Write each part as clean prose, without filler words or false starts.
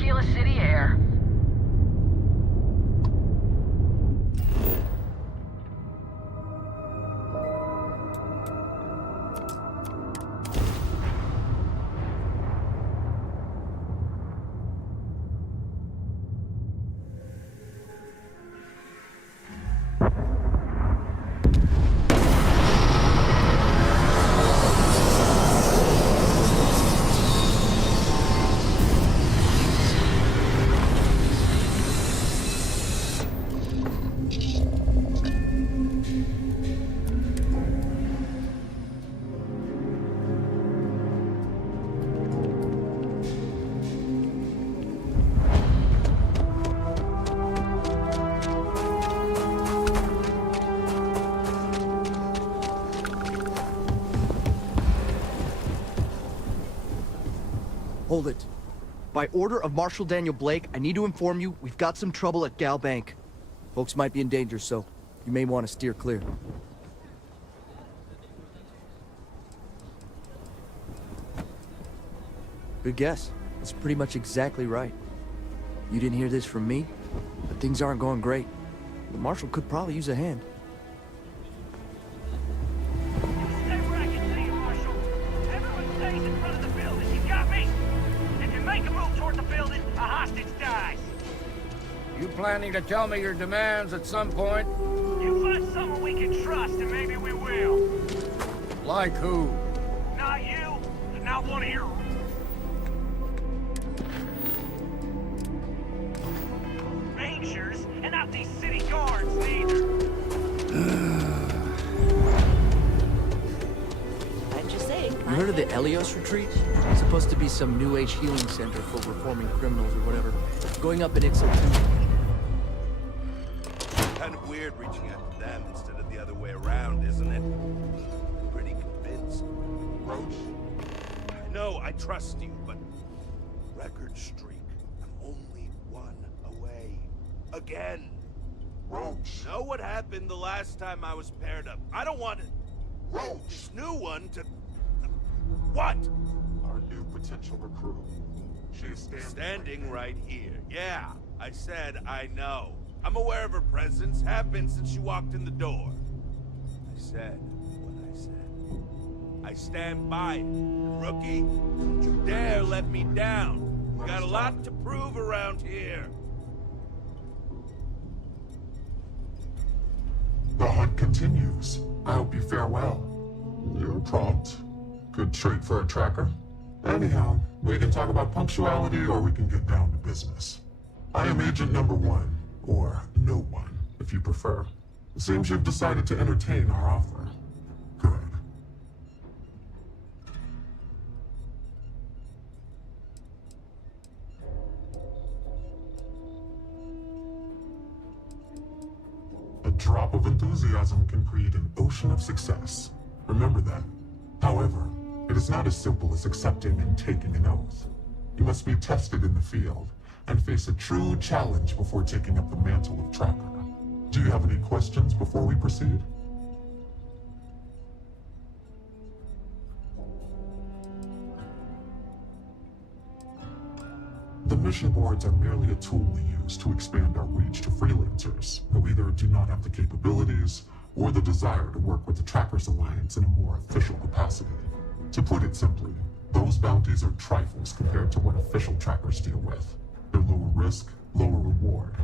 Tequila City air. Hold it. By order of Marshal Daniel Blake, I need to inform you we've got some trouble at Gal Bank. Folks might be in danger, so you may want to steer clear. Good guess. That's pretty much exactly right. You didn't hear this from me, but things aren't going great. The Marshal could probably use a hand. Stay where I can see you, Marshal. Everyone stays in front of the building. You got me? If you make a move toward the building, a hostage dies. You planning to tell me your demands at some point? You find someone we can trust, and maybe we will. Like who? Not you, not one of your... Rangers, and not these city guards, neither. I'm just saying. You heard of the Elios Retreat? It's supposed to be some new age healing center for reforming criminals or whatever. Going up in Ixo 2. Kind of weird reaching out to them instead of the other way around, isn't it? Pretty convinced. Roach, I know I trust you, but record streak. I'm only one away. Again. Roach. Know what happened the last time I was paired up? I don't want it. Roach. This new one to... What? Our new potential recruit. She is standing right here. Yeah, I said I know. I'm aware of her presence, have been since she walked in the door. I said what I said. I stand by it. And rookie, don't you dare let me down. You got a lot to prove around here. The hunt continues. I hope you fare well. You're prompt. Good trait for a tracker. Anyhow, we can talk about punctuality or we can get down to business. I am Agent Number 1, or No One, if you prefer. It seems you've decided to entertain our offer. Good. A drop of enthusiasm can create an ocean of success. Remember that. However, it is not as simple as accepting and taking an oath. You must be tested in the field and face a true challenge before taking up the mantle of tracker. Do you have any questions before we proceed? The mission boards are merely a tool we use to expand our reach to freelancers who either do not have the capabilities or the desire to work with the Trackers Alliance in a more official capacity. To put it simply, those bounties are trifles compared to what official trackers deal with. They're lower risk, lower reward.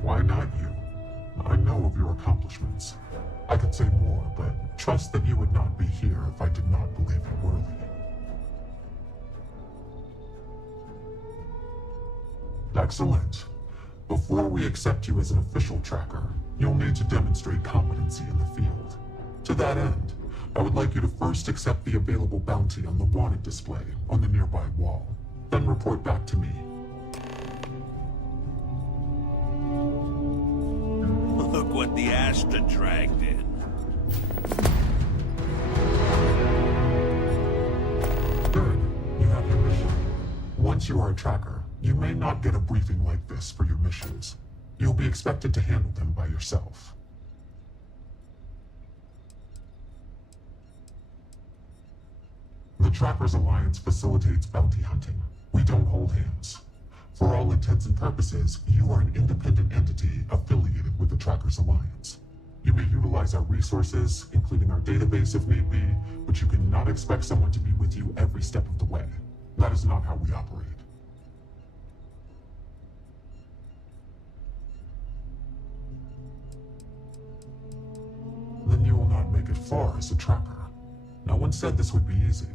Why not you? I know of your accomplishments. I could say more, but trust that you would not be here if I did not believe you worthy. Excellent. Before we accept you as an official tracker, you'll need to demonstrate competency in the field. To that end, I would like you to first accept the available bounty on the wanted display on the nearby wall, then report back to me. Look what the Astra dragged in. Good. You have your mission. Once you are a tracker, you may not get a briefing like this for your missions. You'll be expected to handle them by yourself. Trackers Alliance facilitates bounty hunting. We don't hold hands. For all intents and purposes, you are an independent entity affiliated with the Trackers Alliance. You may utilize our resources, including our database if need be, but you cannot expect someone to be with you every step of the way. That is not how we operate. Then you will not make it far as a tracker. No one said this would be easy.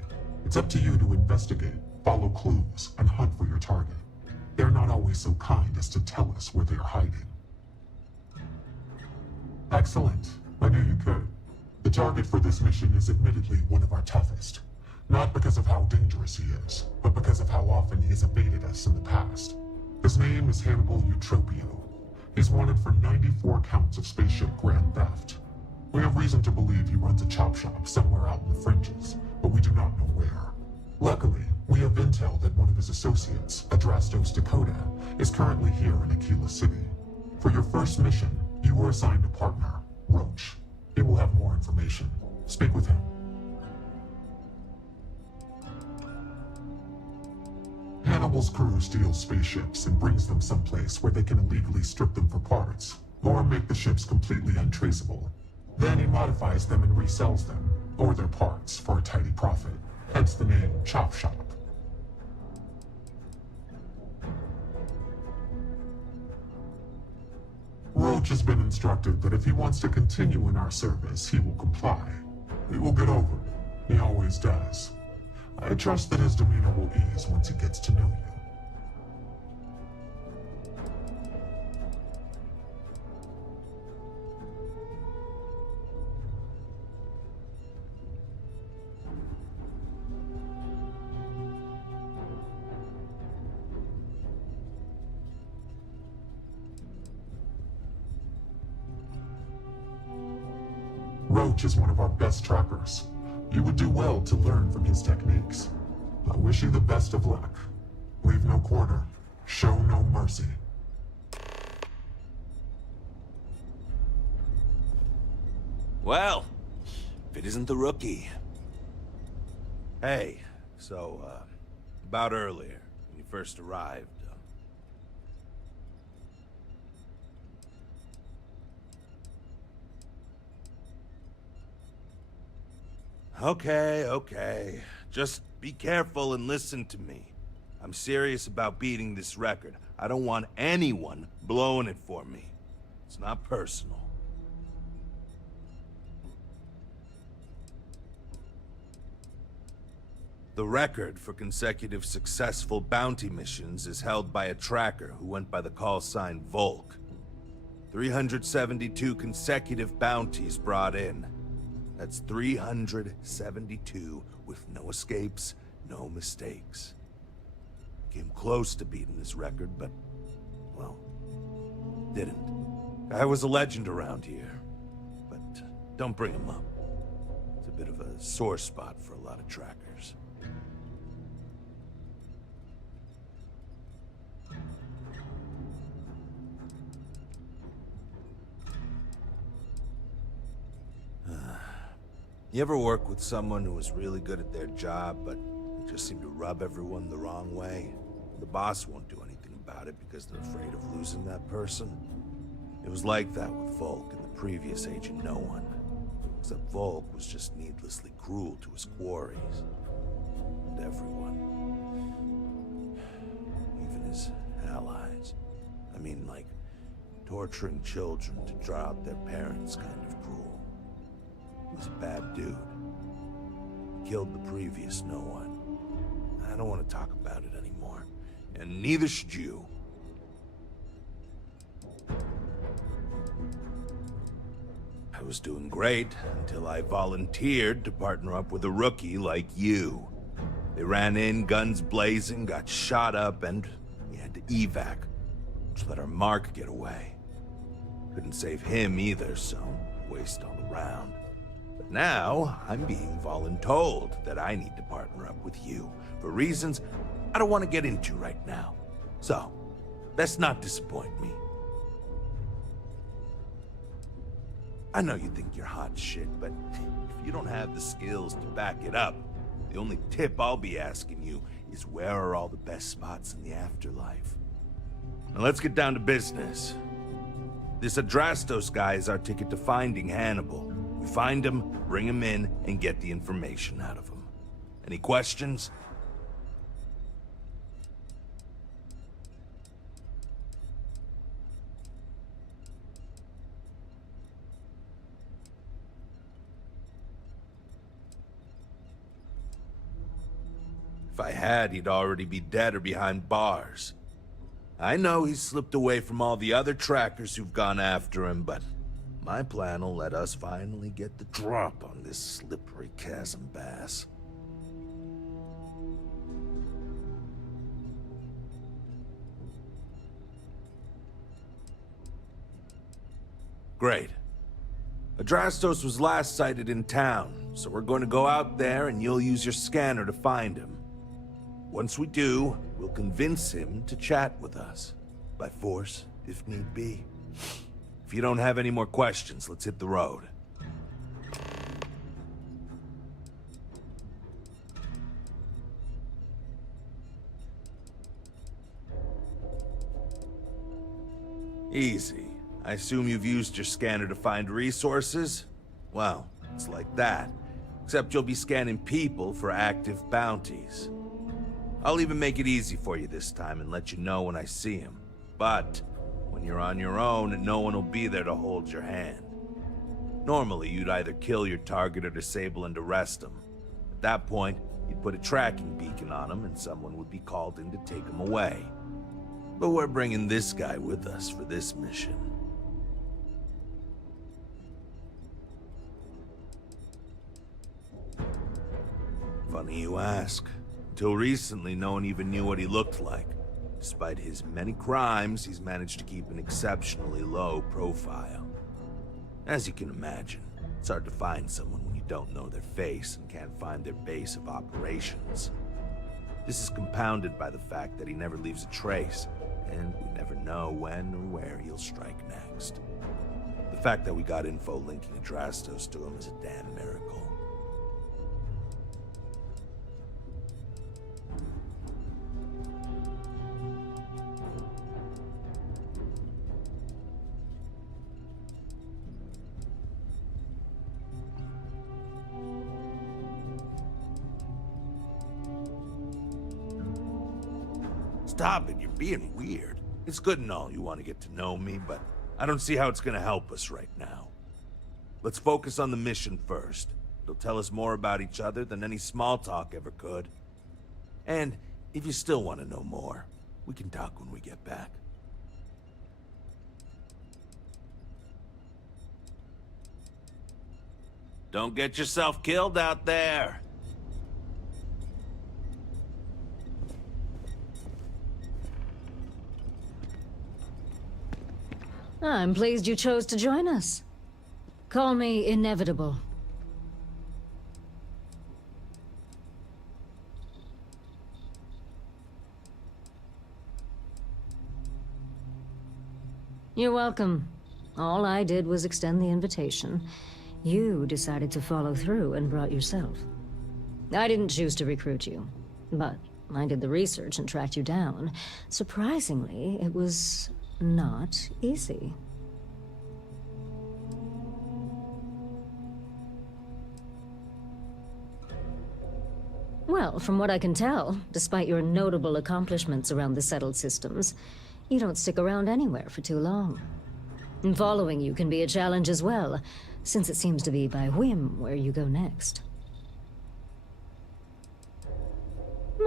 It's up to you to investigate, follow clues, and hunt for your target. They're not always so kind as to tell us where they are hiding. Excellent. I knew you could. The target for this mission is admittedly one of our toughest. Not because of how dangerous he is, but because of how often he has evaded us in the past. His name is Hannibal Eutropio. He's wanted for 94 counts of spaceship grand theft. We have reason to believe he runs a chop shop somewhere out in the fringes, but we do not know where. Luckily, we have intel that one of his associates, Adrastos Dakota, is currently here in Aquila City. For your first mission, you were assigned a partner, Roach. He will have more information. Speak with him. Hannibal's crew steals spaceships and brings them someplace where they can illegally strip them for parts, or make the ships completely untraceable. Then he modifies them and resells them, or their parts, for a tidy profit. Hence the name Chop Shop. Roach has been instructed that if he wants to continue in our service, he will comply. He will get over it. He always does. I trust that his demeanor will ease once he gets to know you. Roach is one of our best trackers. You would do well to learn from his techniques. I wish you the best of luck. Leave no quarter. Show no mercy. Well, if it isn't the rookie. Hey, so, about earlier, when you first arrived, Okay. Just be careful and listen to me. I'm serious about beating this record. I don't want anyone blowing it for me. It's not personal. The record for consecutive successful bounty missions is held by a tracker who went by the call sign Volk. 372 consecutive bounties brought in. That's 372 with no escapes, no mistakes. Came close to beating this record, but, well, didn't. I was a legend around here, but don't bring him up. It's a bit of a sore spot for a lot of trackers. You ever work with someone who was really good at their job, but they just seem to rub everyone the wrong way? The boss won't do anything about it because they're afraid of losing that person. It was like that with Volk and the previous Agent No One. Except Volk was just needlessly cruel to his quarries. And everyone. Even his allies. I mean, like, torturing children to draw out their parents kind of cruel. He was a bad dude. He killed the previous No One. I don't want to talk about it anymore. And neither should you. I was doing great until I volunteered to partner up with a rookie like you. They ran in, guns blazing, got shot up, and we had to evac, which let our Mark get away. Couldn't save him either, so waste all around. But now, I'm being voluntold that I need to partner up with you, for reasons I don't want to get into right now. So, let's not disappoint me. I know you think you're hot shit, but if you don't have the skills to back it up, the The only tip I'll be asking you is where are all the best spots in the afterlife? Now let's get down to business. This Adrastos guy is our ticket to finding Hannibal. We find him, bring him in, and get the information out of him. Any questions? If I had, he'd already be dead or behind bars. I know he's slipped away from all the other trackers who've gone after him, but my plan will let us finally get the drop on this slippery chasm bass. Great. Adrastos was last sighted in town, so we're going to go out there and you'll use your scanner to find him. Once we do, we'll convince him to chat with us. By force, if need be. If you don't have any more questions, let's hit the road. Easy. I assume you've used your scanner to find resources? Well, it's like that. Except you'll be scanning people for active bounties. I'll even make it easy for you this time and let you know when I see him. But when you're on your own, no one will be there to hold your hand. Normally, you'd either kill your target or disable and arrest him. At that point, you'd put a tracking beacon on him and someone would be called in to take him away. But we're bringing this guy with us for this mission. Funny you ask. Until recently, no one even knew what he looked like. Despite his many crimes, he's managed to keep an exceptionally low profile. As you can imagine, it's hard to find someone when you don't know their face and can't find their base of operations. This is compounded by the fact that he never leaves a trace, and we never know when or where he'll strike next. The fact that we got info linking Adrastos to him is a damn miracle. Stop it, you're being weird. It's good and all you want to get to know me, but I don't see how it's gonna help us right now. Let's focus on the mission first. It'll tell us more about each other than any small talk ever could. And if you still want to know more, we can talk when we get back. Don't get yourself killed out there. I'm pleased you chose to join us. Call me inevitable. You're welcome. All I did was extend the invitation. You decided to follow through and brought yourself. I didn't choose to recruit you, but I did the research and tracked you down. Surprisingly, it was not easy. Well, from what I can tell, despite your notable accomplishments around the settled systems, you don't stick around anywhere for too long. And following you can be a challenge as well, since it seems to be by whim where you go next.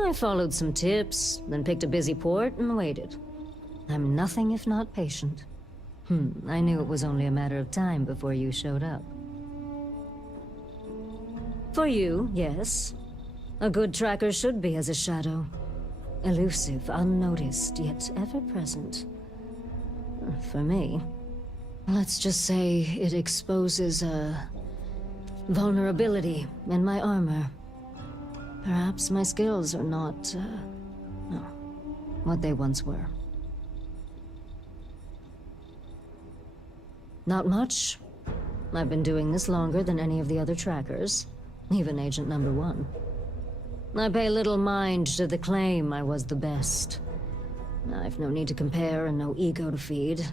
I followed some tips, then picked a busy port and waited. I'm nothing if not patient. I knew it was only a matter of time before you showed up. For you, yes. A good tracker should be as a shadow. Elusive, unnoticed, yet ever present. For me, let's just say it exposes a vulnerability in my armor. Perhaps my skills are not, no, what they once were. Not much. I've been doing this longer than any of the other trackers, even Agent Number 1. I pay little mind to the claim I was the best. I've no need to compare and no ego to feed.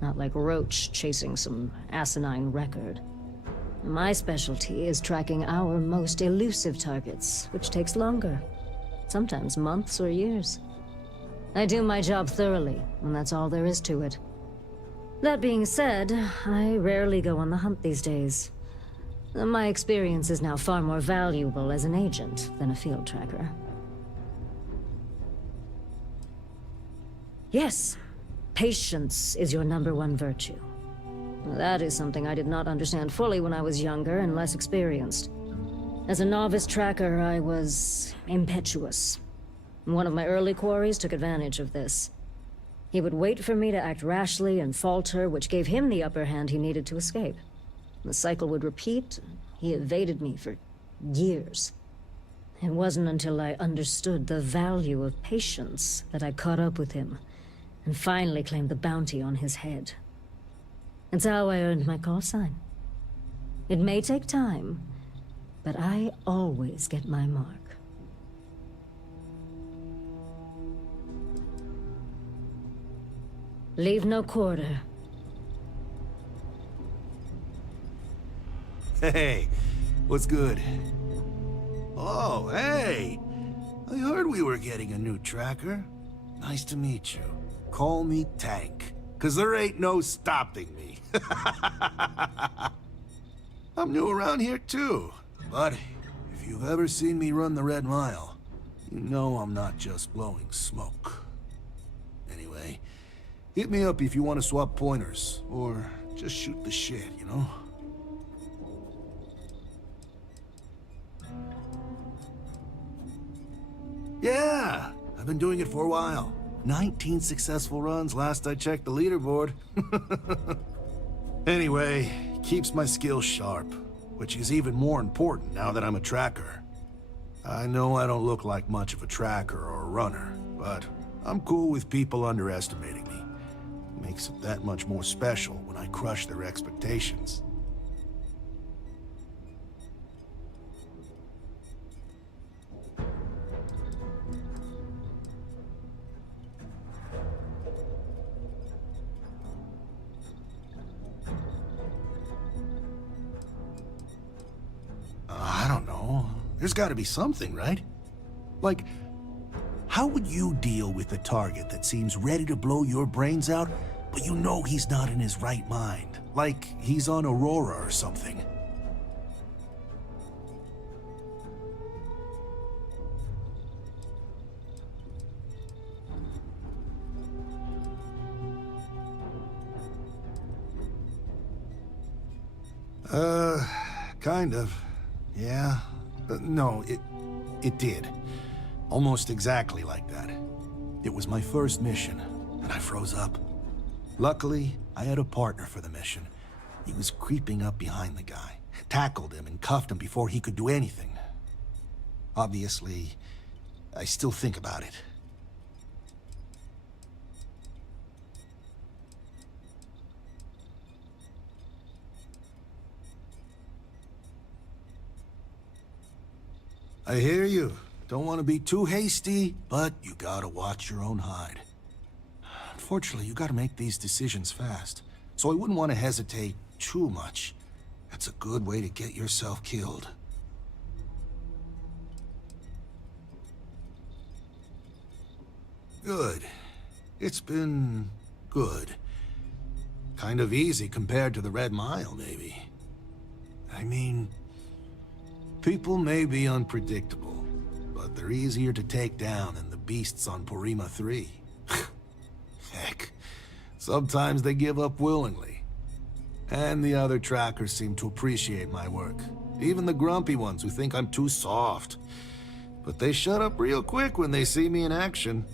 Not like Roach chasing some asinine record. My specialty is tracking our most elusive targets, which takes longer. Sometimes months or years. I do my job thoroughly, and that's all there is to it. That being said, I rarely go on the hunt these days. My experience is now far more valuable as an agent than a field tracker. Yes, patience is your #1 virtue. That is something I did not understand fully when I was younger and less experienced. As a novice tracker, I was impetuous. One of my early quarries took advantage of this. He would wait for me to act rashly and falter, which gave him the upper hand he needed to escape. The cycle would repeat. He evaded me for years. It wasn't until I understood the value of patience that I caught up with him and finally claimed the bounty on his head. It's how I earned my call sign. It may take time, but I always get my mark. Leave no quarter. Hey, what's good? Oh, hey! I heard we were getting a new tracker. Nice to meet you. Call me Tank, 'cause there ain't no stopping me. I'm new around here too, but if you've ever seen me run the Red Mile, you know I'm not just blowing smoke. Anyway, hit me up if you want to swap pointers, or just shoot the shit, you know? Yeah, I've been doing it for a while. 19 successful runs last I checked the leaderboard. Anyway, keeps my skills sharp, which is even more important now that I'm a tracker. I know I don't look like much of a tracker or a runner, but I'm cool with people underestimating me. Makes it that much more special when I crush their expectations. I don't know. There's gotta be something, right? Like, how would you deal with a target that seems ready to blow your brains out, but you know he's not in his right mind? Like he's on Aurora or something. Kind of. Yeah. No, it did. Almost exactly like that. It was my first mission, and I froze up. Luckily, I had a partner for the mission. He was creeping up behind the guy, tackled him and cuffed him before he could do anything. Obviously, I still think about it. I hear you. Don't want to be too hasty, but you gotta watch your own hide. Unfortunately, you gotta make these decisions fast, so I wouldn't want to hesitate too much. That's a good way to get yourself killed. Good. It's been good. Kind of easy compared to the Red Mile, maybe. I mean, people may be unpredictable, but they're easier to take down than the beasts on Porima 3. Heck, sometimes they give up willingly. And the other trackers seem to appreciate my work. Even the grumpy ones who think I'm too soft. But they shut up real quick when they see me in action.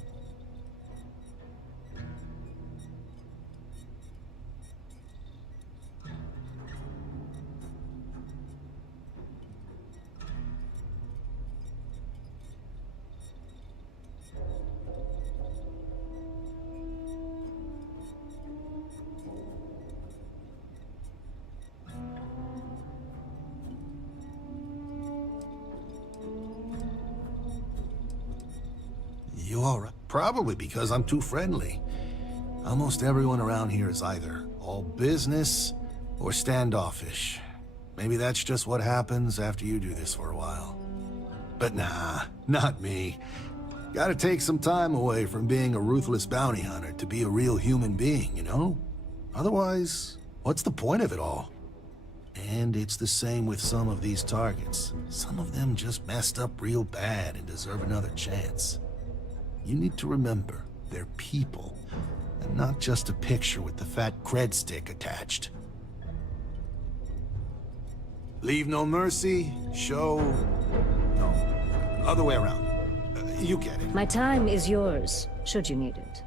you all right? Probably because I'm too friendly. Almost everyone around here is either all business or standoffish. Maybe that's just what happens after you do this for a while. But nah, not me. Gotta take some time away from being a ruthless bounty hunter to be a real human being, you know? Otherwise, what's the point of it all? And it's the same with some of these targets. Some of them just messed up real bad and deserve another chance. You need to remember, they're people, and not just a picture with the fat cred stick attached. Leave no mercy, show... no, other way around. You get it. My time is yours, should you need it.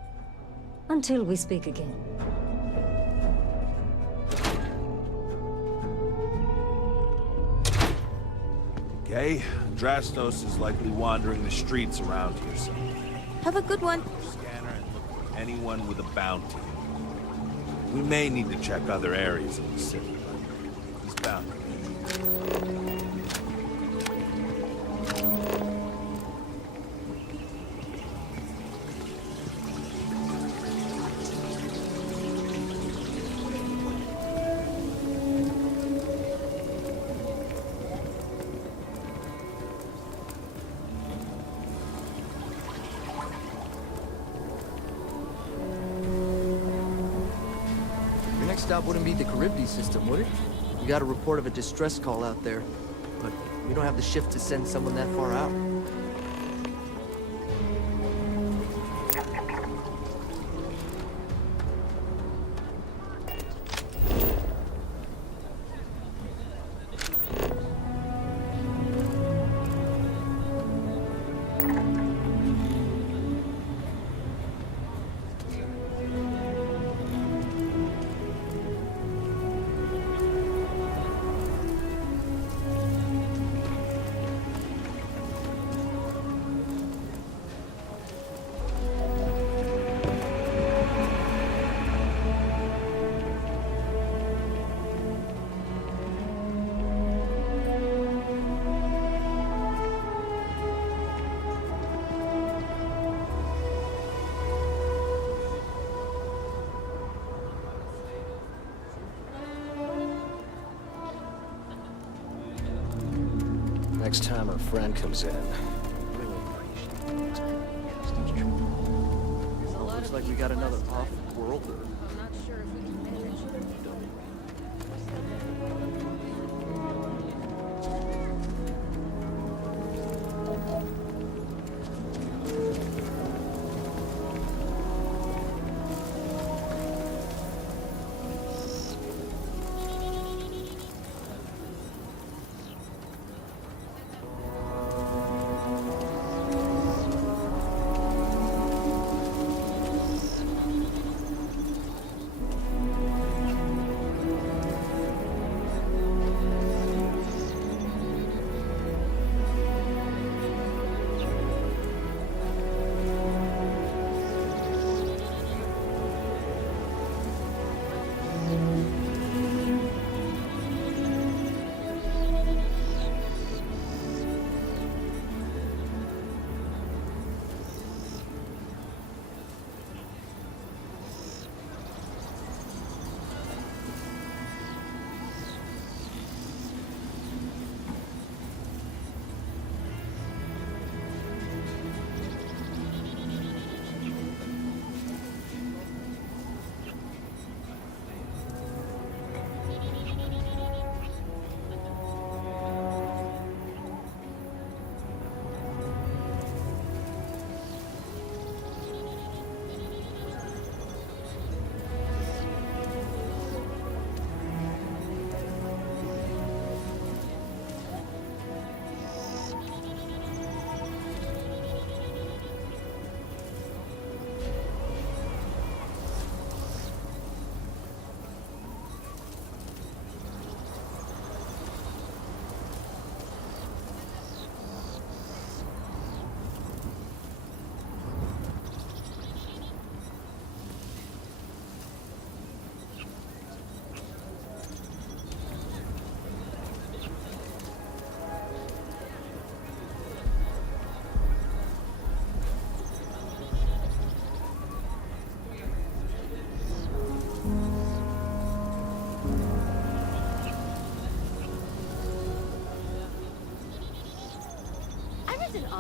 Until we speak again. Okay, Drastos is likely wandering the streets around here somewhere. Have a good one. Scanner and look for anyone with a bounty. We may need to check other areas of the city, but he's bound to be. Your next stop wouldn't be the Charybdis system, would it? We got a report of a distress call out there, but we don't have the shift to send someone that far out. Next time her friend comes in. Looks like we got another off-worlder.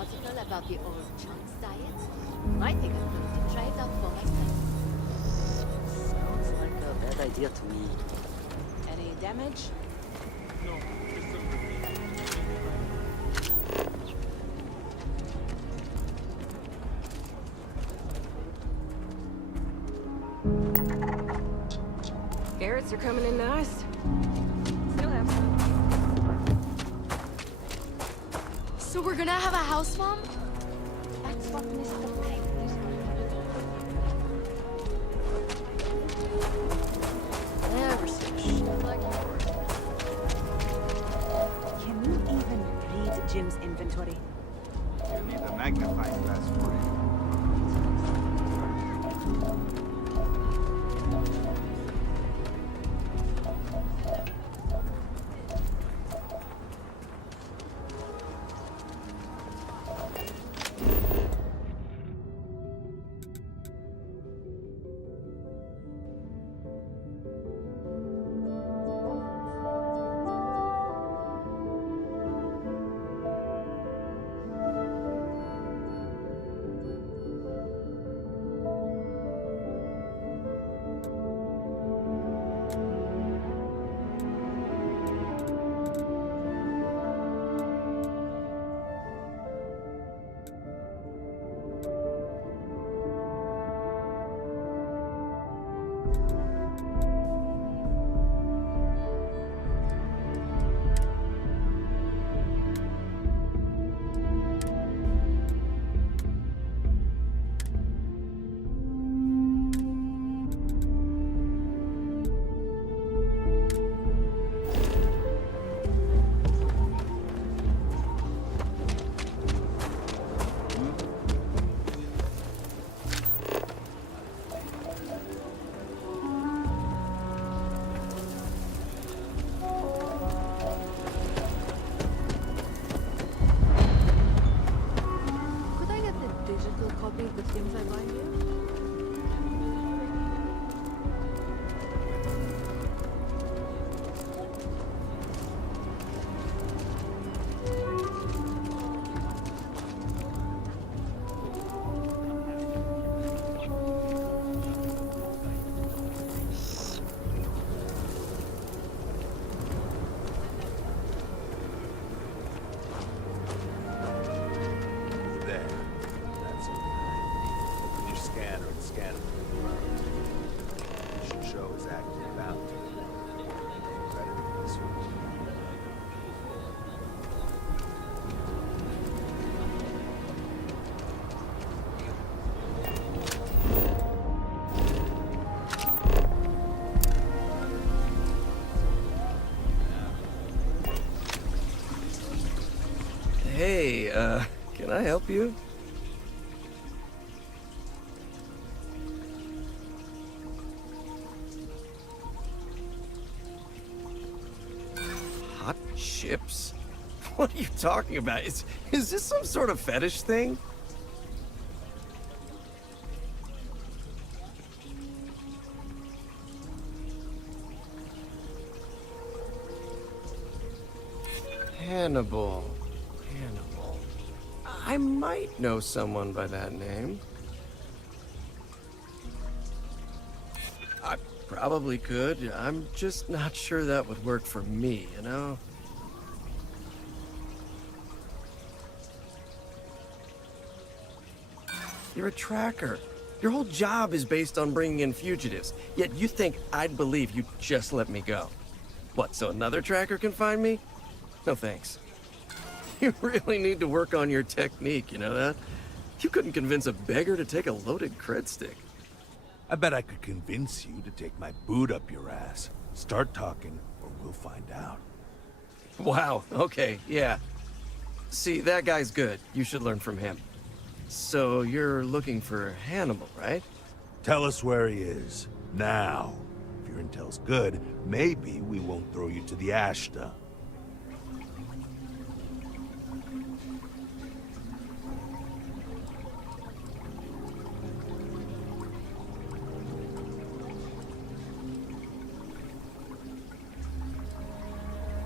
article about the old chunks diet? I think I'm going to try it out for myself. Sounds like a bad idea to me. Any damage? Carrots are coming in nice. Still have some. So we're gonna have a house farm? That's what Mr. Peg is. Never seen shit like yours. Can you even read Jim's inventory? You need a magnifying glass for it. Could I get the digital copy of the things I buy here? There. That's it. Open your scanner and scan it. It should show as active bounty. Credit this one. Hey, can I help you? Hot chips? What are you talking about? Is this some sort of fetish thing? Hannibal. Hannibal. I might know someone by that name. I probably could. I'm just not sure that would work for me, you know? You're a tracker. Your whole job is based on bringing in fugitives, yet you think I'd believe you'd just let me go. What, so another tracker can find me? No thanks. You really need to work on your technique, you know that? You couldn't convince a beggar to take a loaded cred stick. I bet I could convince you to take my boot up your ass. Start talking, or we'll find out. Wow, okay, yeah. See, that guy's good. You should learn from him. So you're looking for Hannibal, right? Tell us where he is, now. If your intel's good, maybe we won't throw you to the ash dump.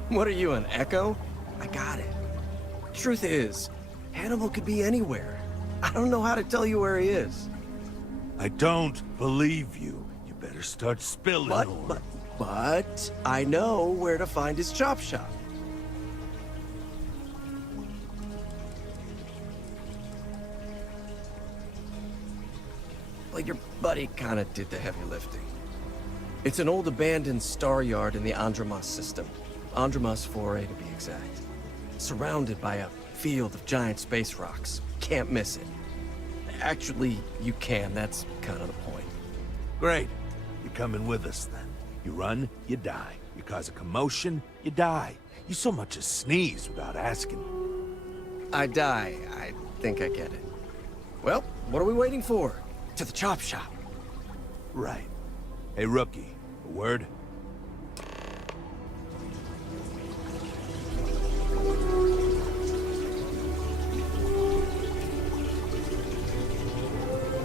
What are you, an echo? I got it. Truth is, Hannibal could be anywhere. I don't know how to tell you where he is. I don't believe you. You better start spilling. But I know where to find his chop shop. Well, your buddy kind of did the heavy lifting. It's an old abandoned star yard in the Andromos system. Andromos 4A to be exact. Surrounded by a field of giant space rocks. Can't miss it. Actually, you can. That's kind of the point. Great. You're coming with us then. You run, you die. You cause a commotion, you die. You so much as sneeze without asking. I die. I think I get it. Well, what are we waiting for? To the chop shop. Right. Hey, rookie. A word?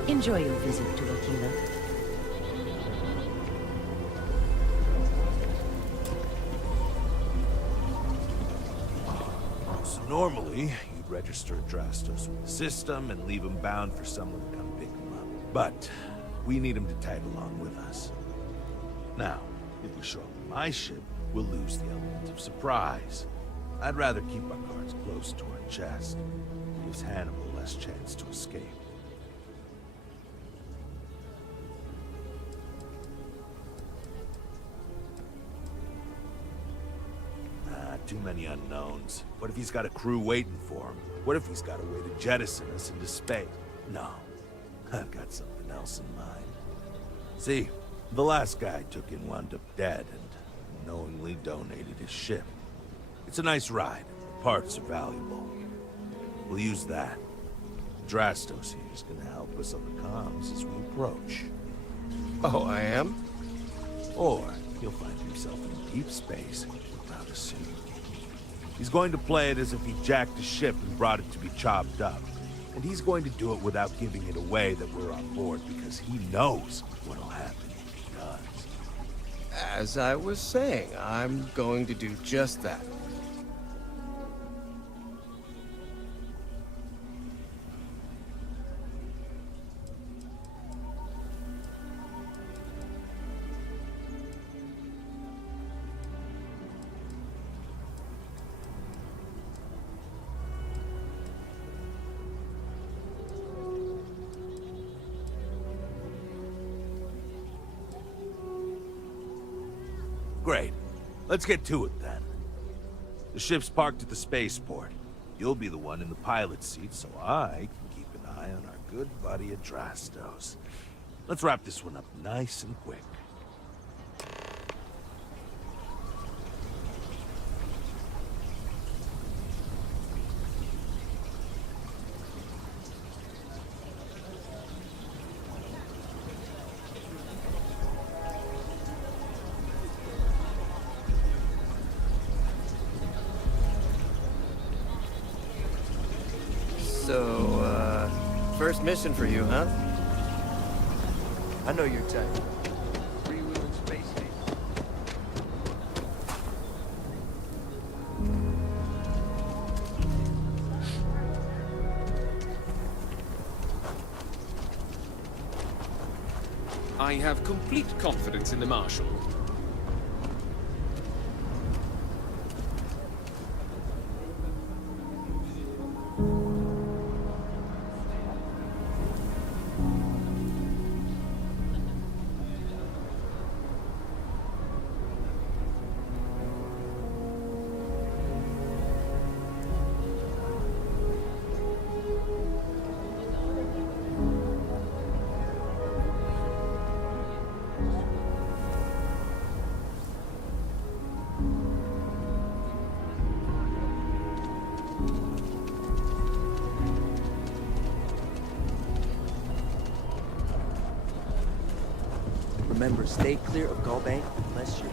Enjoy your visit to Aquila. So normally, you'd register Adrastos with the system and leave him bound for someone to come pick him up. But we need him to tag along with us. Now, if we show up in my ship, we'll lose the element of surprise. I'd rather keep our cards close to our chest. It gives Hannibal less chance to escape. Too many unknowns. What if he's got a crew waiting for him? What if he's got a way to jettison us into space? No. I've got something else in mind. See, the last guy took in wound up dead and knowingly donated his ship. It's a nice ride. The parts are valuable. We'll use that. Drastos here is gonna help us on the comms as we approach. Oh, I am? Or he'll find himself in deep space without a suit. He's going to play it as if he jacked a ship and brought it to be chopped up. And he's going to do it without giving it away that we're on board because he knows what'll happen if he does. As I was saying, I'm going to do just that. Great. Let's get to it then. The ship's parked at the spaceport. You'll be the one in the pilot's seat, so I can keep an eye on our good buddy Adrastos. Let's wrap this one up nice and quick. So, first mission for you, huh? I know your type. Free-wheeling space station. I have complete confidence in the Marshal. Remember, stay clear of Galbank unless you're...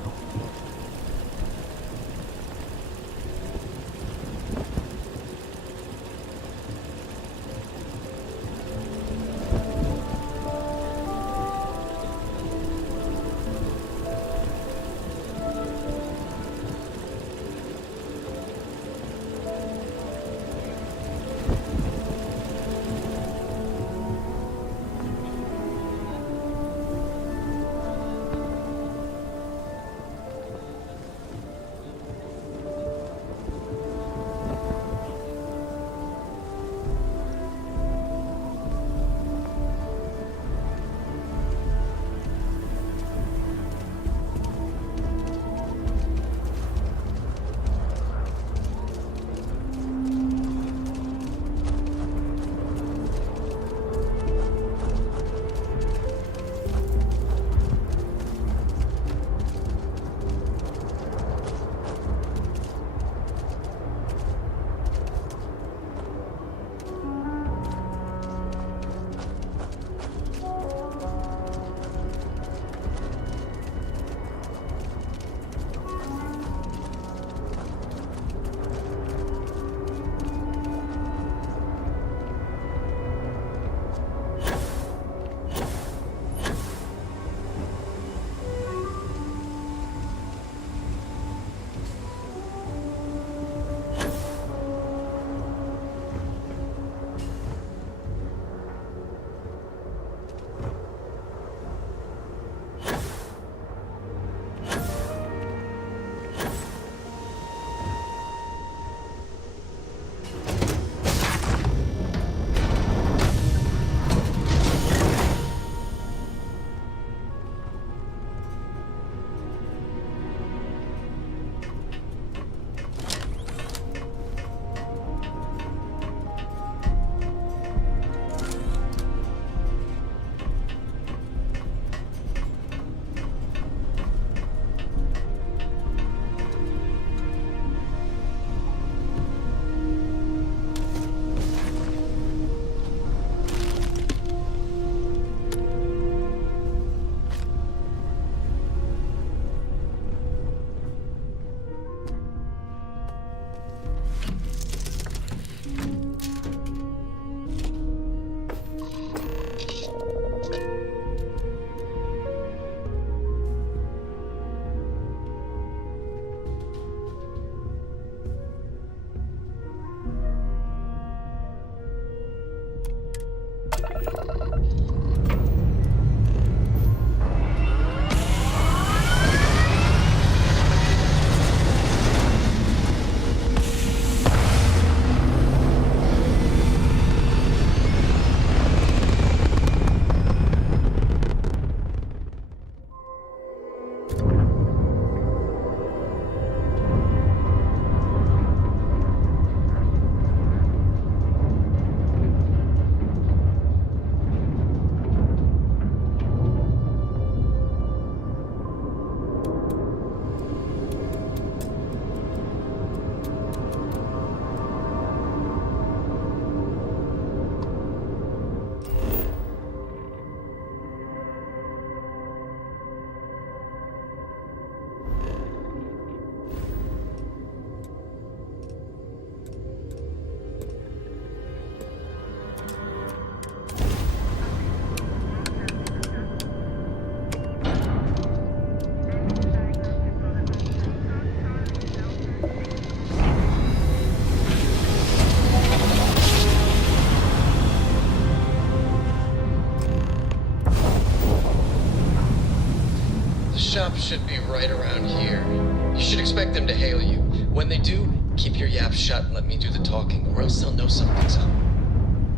should be right around here. You should expect them to hail you. When they do, keep your yap shut and let me do the talking, or else they'll know something's up.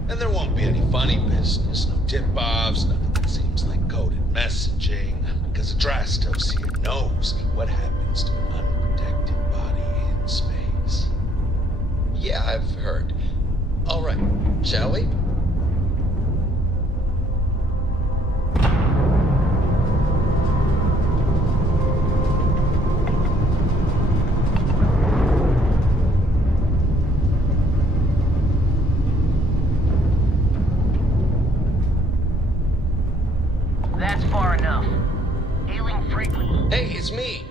And there won't be any funny business, no tip-offs, nothing that seems like coded messaging, because Adrastos here knows what happens to an unprotected body in space. Yeah, I've heard. All right, shall we? That's far enough. Hailing frequently. Hey, it's me,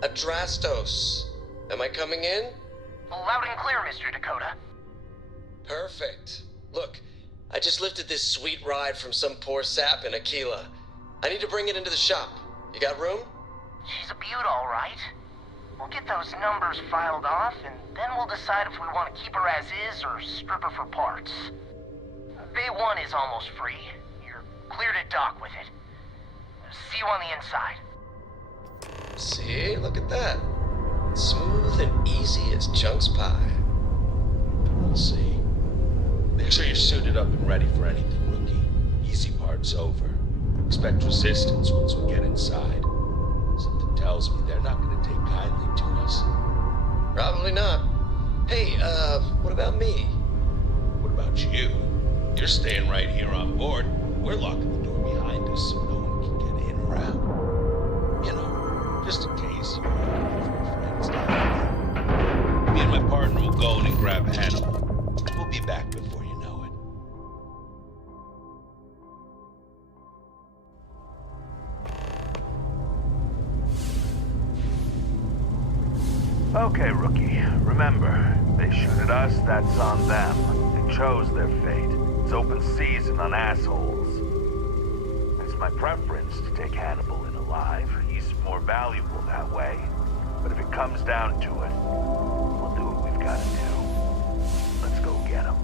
Adrastos. Am I coming in? Loud and clear, Mr. Dakota. Perfect. Look, I just lifted this sweet ride from some poor sap in Aquila. I need to bring it into the shop. You got room? She's a beaut, all right. We'll get those numbers filed off, and then we'll decide if we want to keep her as is or strip her for parts. Bay 1 is almost free. You're clear to dock with it. See you on the inside. See? Look at that. Smooth and easy as Chunk's pie. We'll see. Make sure you're suited up and ready for anything, rookie. Easy part's over. Expect resistance once we get inside. Something tells me they're not gonna take kindly to us. Probably not. Hey, what about me? What about you? You're staying right here on board. We're locking the door behind us so no one can get in or out. You know, just in case you want to for friends down there. Me and my partner will go in and grab Hannibal. We'll be back before you know it. Okay, rookie. Remember, they shoot at us, that's on them. They chose their fate. It's open season on assholes. It's my preference to take Hannibal in alive. He's more valuable that way. But if it comes down to it, we'll do what we've got to do. Let's go get him.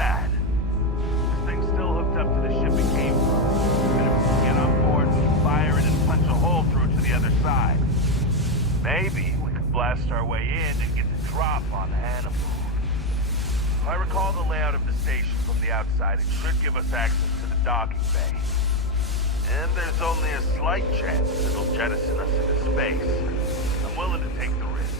sad. This thing's still hooked up to the ship it came from. And if we can get on board, we can fire it and punch a hole through it to the other side. Maybe we could blast our way in and get the drop on Hannibal. If I recall the layout of the station from the outside, it should give us access to the docking bay. And there's only a slight chance it'll jettison us into space. I'm willing to take the risk.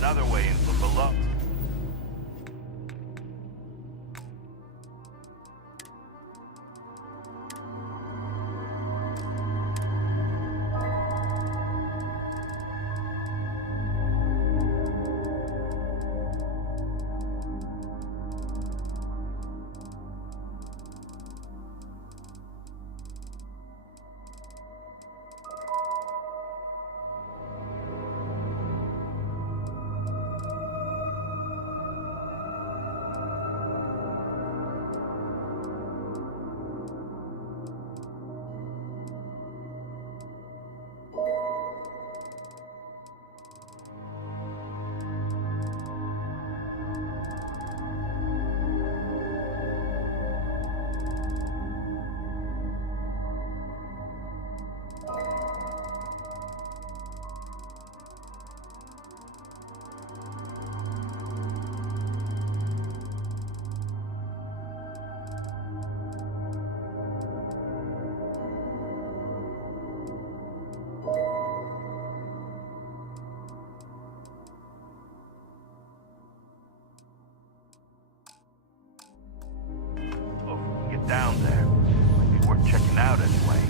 Another way in from below. Down there. Might be worth checking out anyway.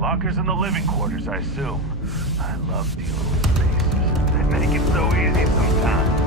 Lockers in the living quarters, I assume. I love dealing with spacers. They make it so easy sometimes.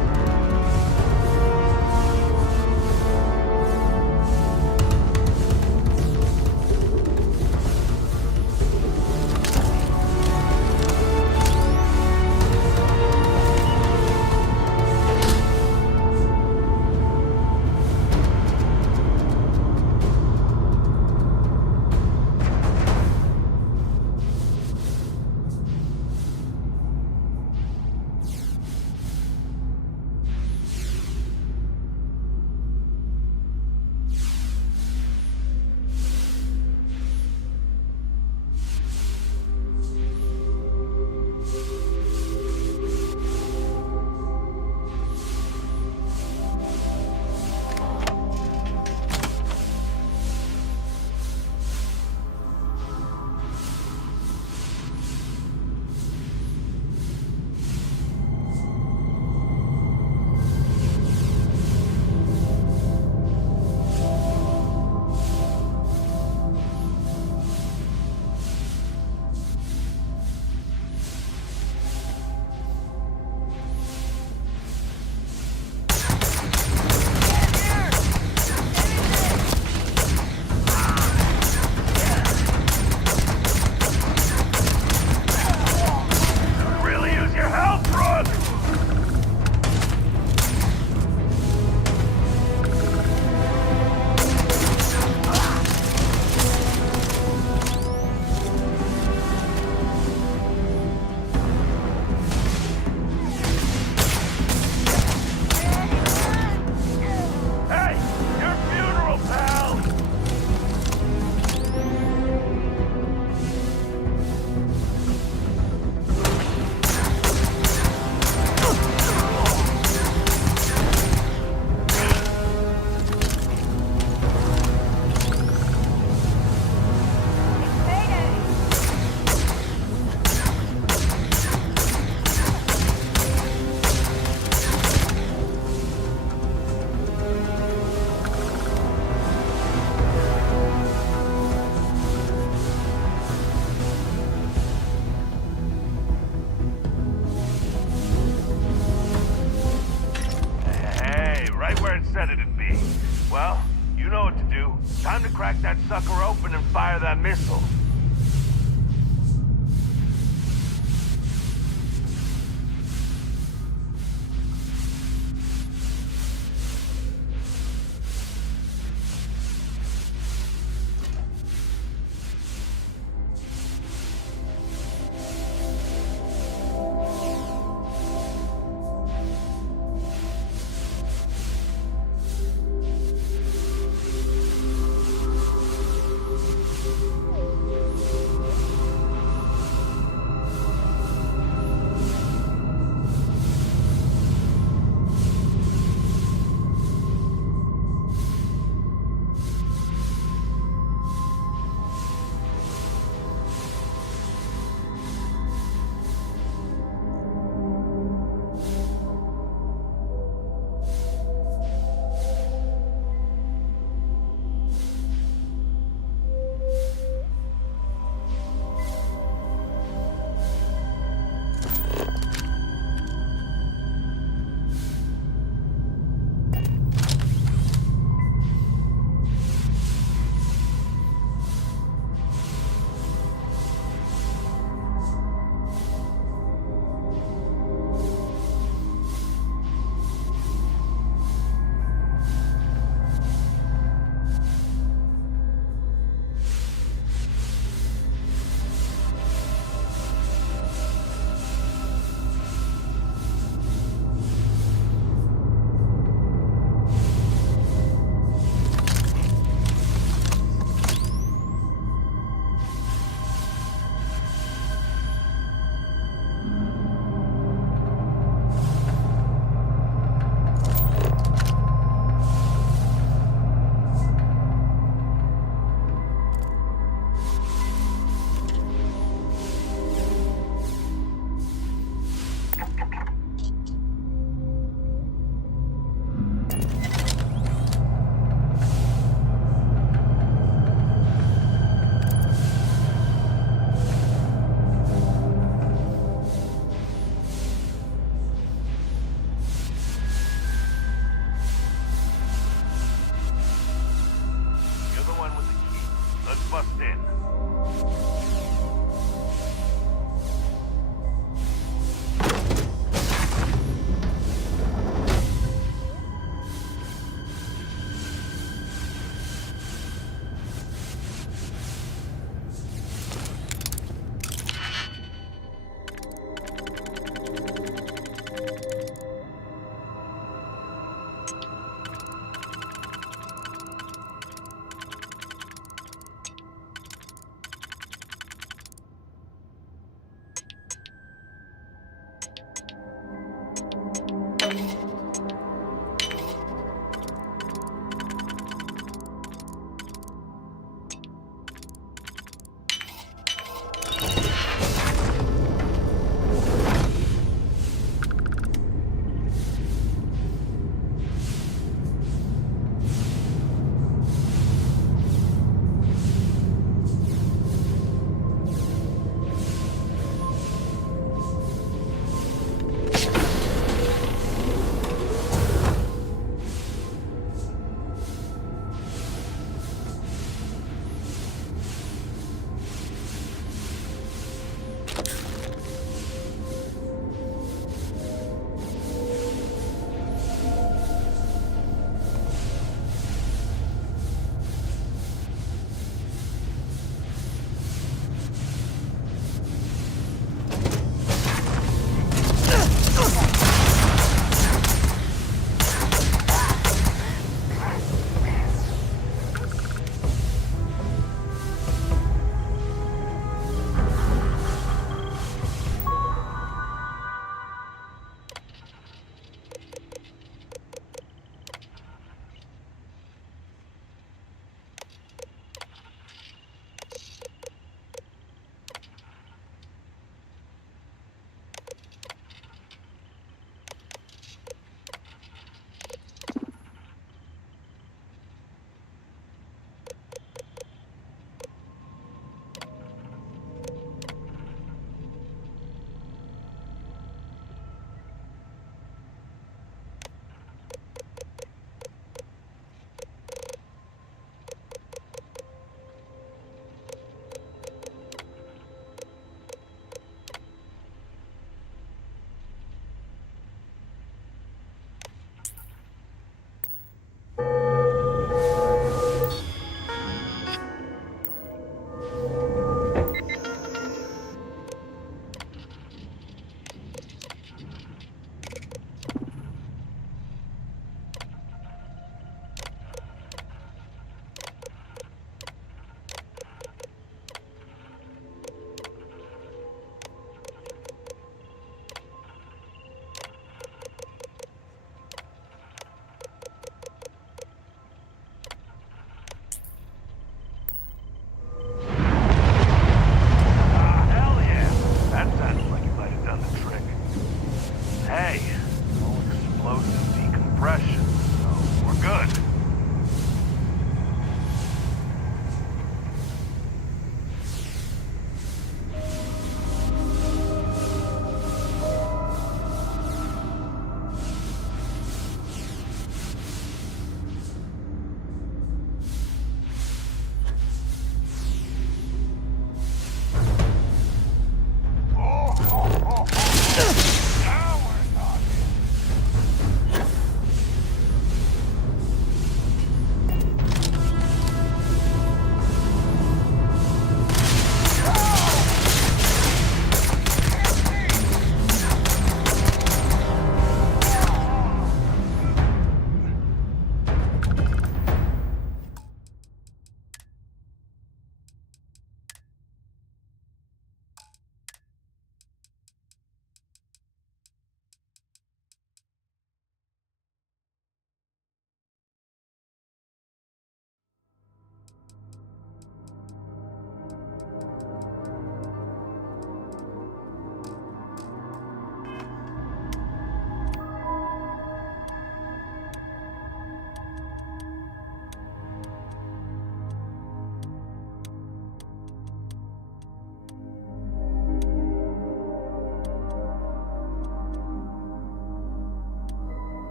Well, you know what to do. Time to crack that sucker open and fire that missile.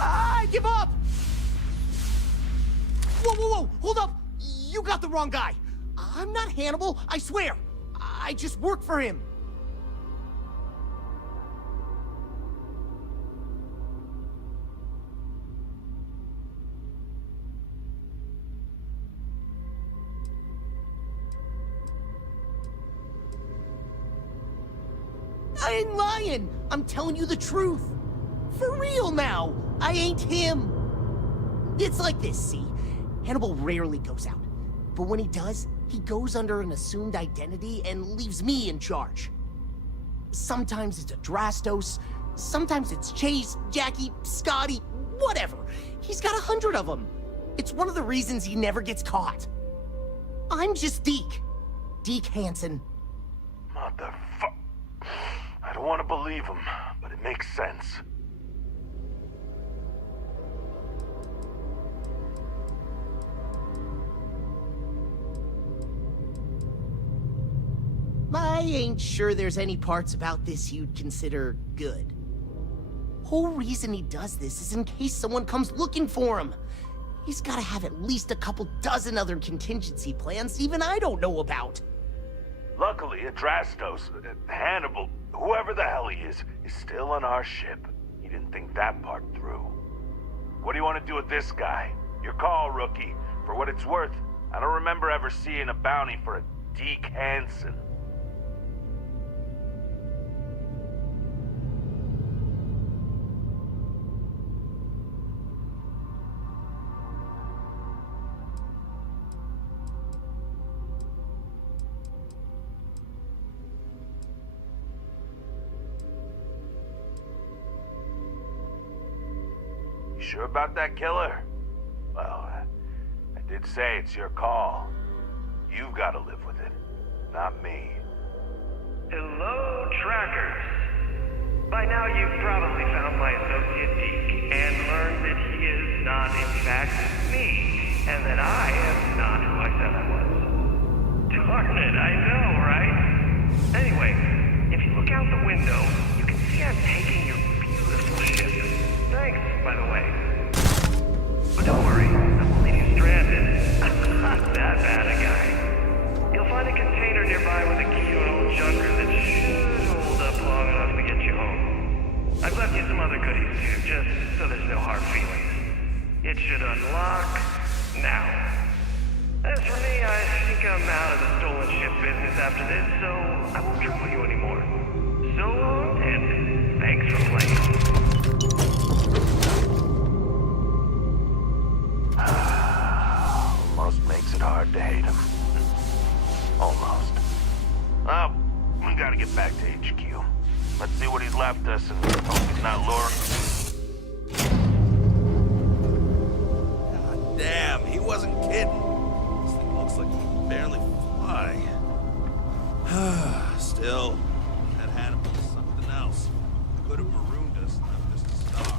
I give up! Whoa, whoa, whoa! Hold up! You got the wrong guy! I'm not Hannibal, I swear! I just work for him! I ain't lying! I'm telling you the truth! For real now! I ain't him! It's like this, see? Hannibal rarely goes out. But when he does, he goes under an assumed identity and leaves me in charge. Sometimes it's a Drastos, sometimes it's Chase, Jackie, Scotty, whatever. He's got 100 of them. It's one of the reasons he never gets caught. I'm just Deke. Deke Hansen. Motherfuck. I don't want to believe him, but it makes sense. I ain't sure there's any parts about this you'd consider good. Whole reason he does this is in case someone comes looking for him. He's gotta have at least a couple dozen other contingency plans even I don't know about. Luckily, Adrastos, Hannibal, whoever the hell he is still on our ship. He didn't think that part through. What do you want to do with this guy? Your call, rookie. For what it's worth, I don't remember ever seeing a bounty for a Deke Hansen. Sure about that, killer? Well, I did say it's your call. You've got to live with it, not me. Hello, trackers. By now you've probably found my associate Deke and learned that he is not in fact me, and that I am not who I said I was. Darn it, I know, right? Anyway, if you look out the window, you can see I'm taking your beautiful ship. Thanks, by the way. But don't worry, I won't leave you stranded. I'm not that bad a guy. You'll find a container nearby with a key to an old junker that should hold up long enough to get you home. I've left you some other goodies too, just so there's no hard feelings. It should unlock now. As for me, I think I'm out of the stolen ship business after this, so I won't trouble you anymore. So long, and thanks for playing. Almost makes it hard to hate him. Almost. Well, we gotta get back to HQ. Let's see what he's left us and hope he's not luring. God damn, he wasn't kidding. This thing looks like it can barely fly. Still, that Hannibal is something else. Could have marooned us, not just a star.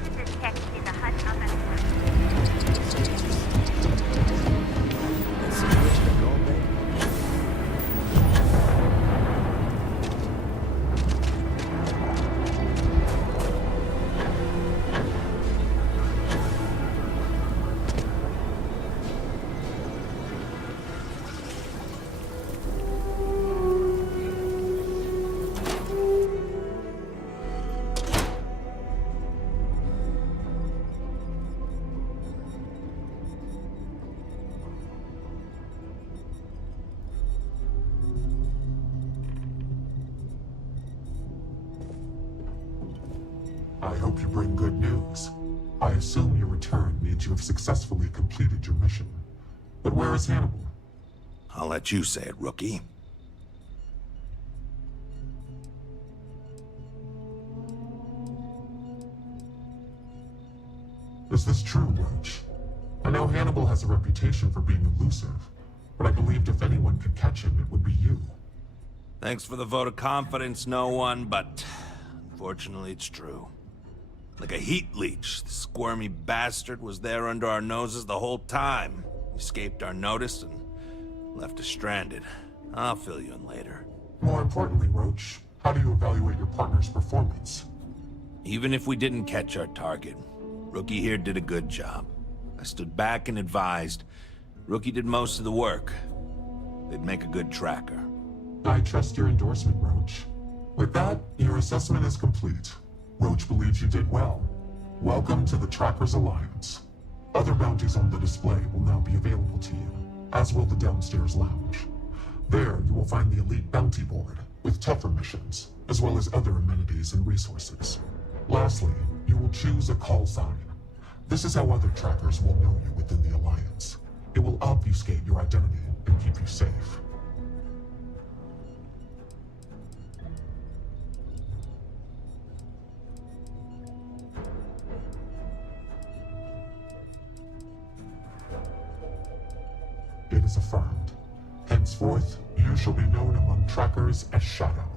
Services text in the hut on the... That situation at Galbank? I hope you bring good news. I assume your return means you have successfully completed your mission. But where is Hannibal? I'll let you say it, rookie. Is this true, Roach? I know Hannibal has a reputation for being elusive, but I believed if anyone could catch him, it would be you. Thanks for the vote of confidence, no one, but unfortunately it's true. Like a heat leech, the squirmy bastard was there under our noses the whole time. Escaped our notice and left us stranded. I'll fill you in later. More importantly, Roach, how do you evaluate your partner's performance? Even if we didn't catch our target, Rookie here did a good job. I stood back and advised. Rookie did most of the work. They'd make a good tracker. I trust your endorsement, Roach. With that, your assessment is complete. Roach believes you did well. Welcome to the Trackers Alliance. Other bounties on the display will now be available to you, as will the downstairs lounge. There, you will find the Elite Bounty Board, with tougher missions, as well as other amenities and resources. Lastly, you will choose a call sign. This is how other trackers will know you within the Alliance. It will obfuscate your identity and keep you safe. It is affirmed. Henceforth, you shall be known among trackers as Shadow.